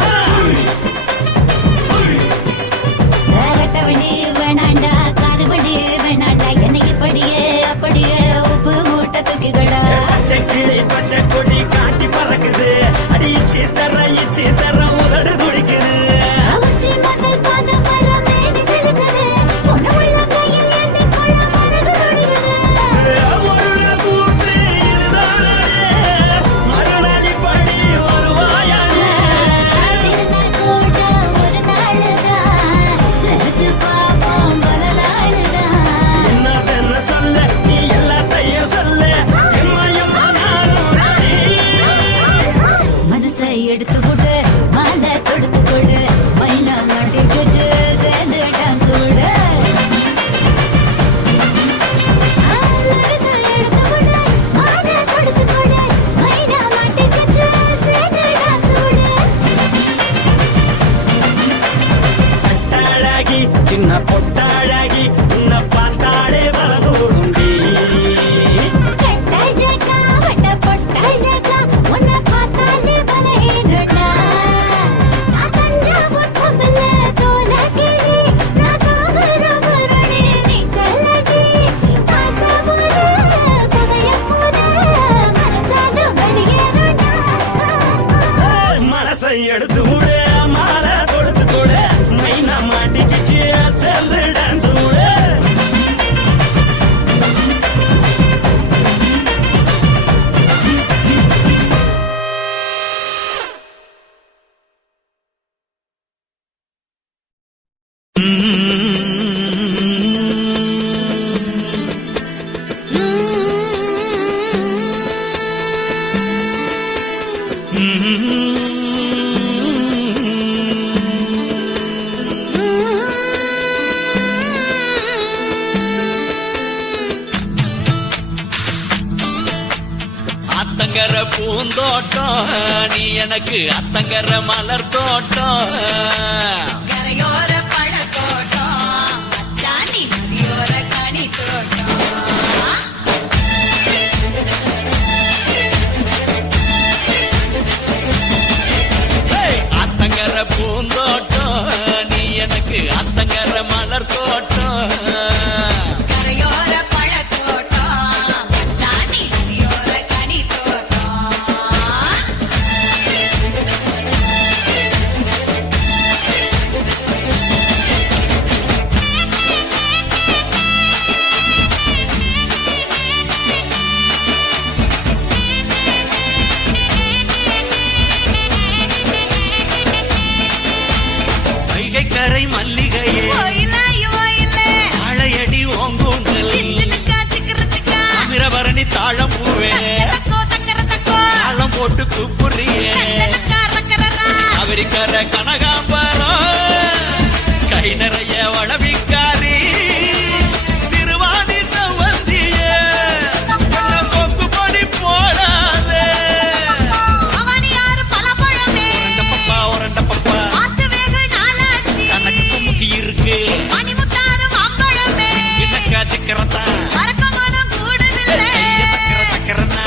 வேகட்டவண்டி வேணாண்டா காருவண்டி வேணாண்டா எனக்கு படியே அப்படியே உப்பு மூட்டை தூக்கிக்கடா பச்சை கிளி பச்சை கொடி காட்டி பறக்குது அடிச்சு தர இச்சு தர உதடு துடிக்குது ஒரு கூத்து இதுதானே மறுநாளி படி வருவாயானே என்ன வேணு சொல்ல நீ எல்லாத்தையும் சொல்ல எம்மா எம்மா நானும் ready. மனசை எடுத்து விடு மாலை தொடுத்து கொடு மைனா மாட்டிக்கிச்சு சேர்ந்து டான்ஸ் விடு கட்டாழகி சின்ன பொட்டாழகி உன்னை பார்த்தாலே பலகூடுண்டி மனசை எடுத்து விடு மாலை கொடுத்து கொடு மைனா மாட்டிக்கிச்சு சேர்ந்து டான்ஸ் விடு அத்தங்கர பூந்தோட்டம் நீ எனக்கு அத்தங்கர மலர் தோட்டம் கரையோர பழத்தோட்டம் அச்சாணி நதியோர கனி தோட்டம் அத்தங்கர பூந்தோட்டம் நீ எனக்கு அத்தங்கர மலர் தோட்டம் கரையோர பழத்தோட்டம் சாணி நதியோர கனி தோட்டம் வைகை கரை மல்லிகையே ஆழையடி ஓங்கூந்தல் அமிரபரணி தாழம் பூவே தாளம் போட்டு குப்புறியே அவரிக்கர கனகாம்பரம் கை நிறைய வளவிக்காரி சிறுவாணி சவந்தியே கொக்கு படி போடாதே பப்பா உரண்ட பப்பா தனக்கு குமுக்கி இருக்கு இன்னக்கா சிக்கரத்தா தக்கரன்னா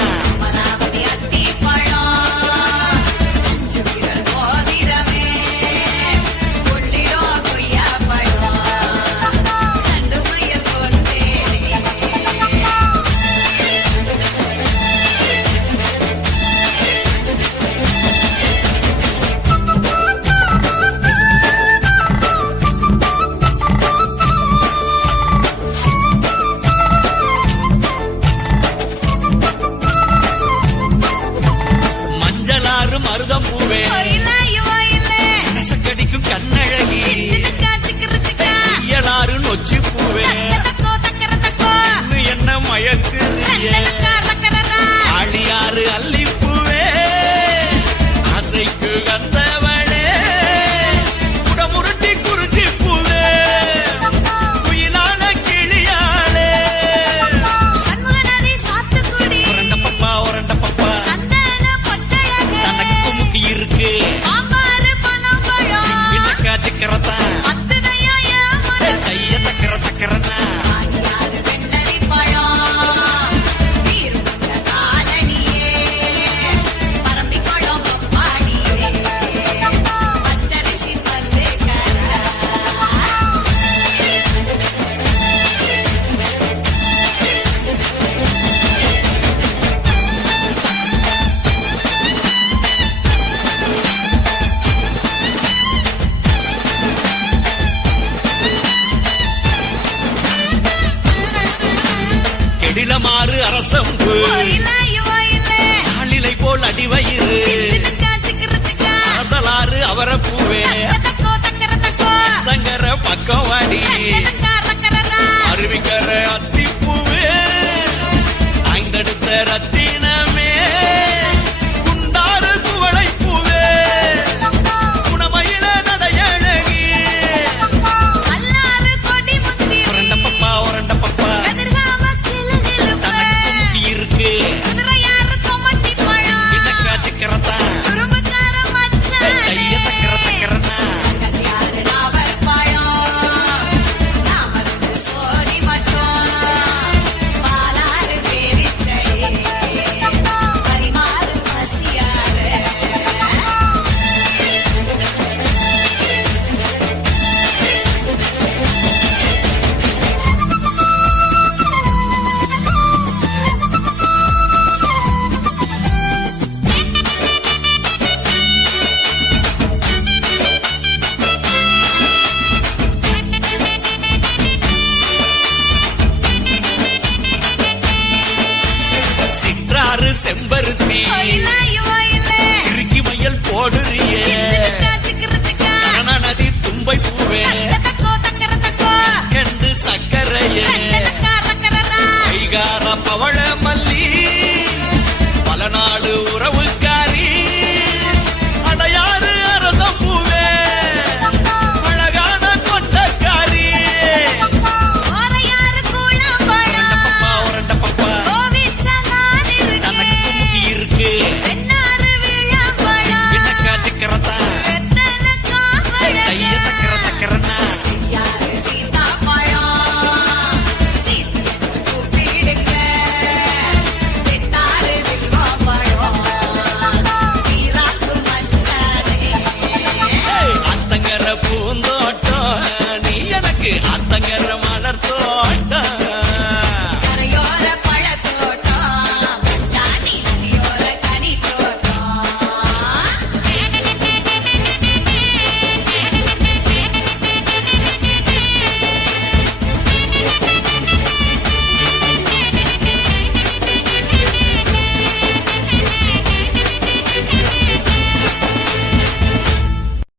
மஞ்சளாறு மருதம் பூவே கடிக்கும் கண்ணழகி இயலாறு நொச்சி பூவே என்ன மயக்குது ஆழியாறு அல்லிப்பூவே ஆசைக்கு வந்தவளே குடமுருட்டி குருத்தி பூவே குயிலான கிளியாளே உரண்ட பப்பா தனக்கு குமுக்கி இருக்கு இன்னக்கா சிக்கரத்தா கைய தக்கரன்னா கெடிலமாறு அரசம்பு ஆளிலை போல் அடிவயிறு அரசலாறு அவரப்பூவே தங்கர பக்கம் வாடி அருவிக்கர அத்திப்பூவே ஐந்தடுத்த ரத்தினமே குண்டாறு குவளை பூவே குணமயில நடையழகி உரண்ட பப்பா தனக்கு குமுக்கி இருக்கு இன்னக்கா சிக்கரத்தா கைய தக்கரன்னா எனக்கு அத்தங்கர மலர் தோட்டம்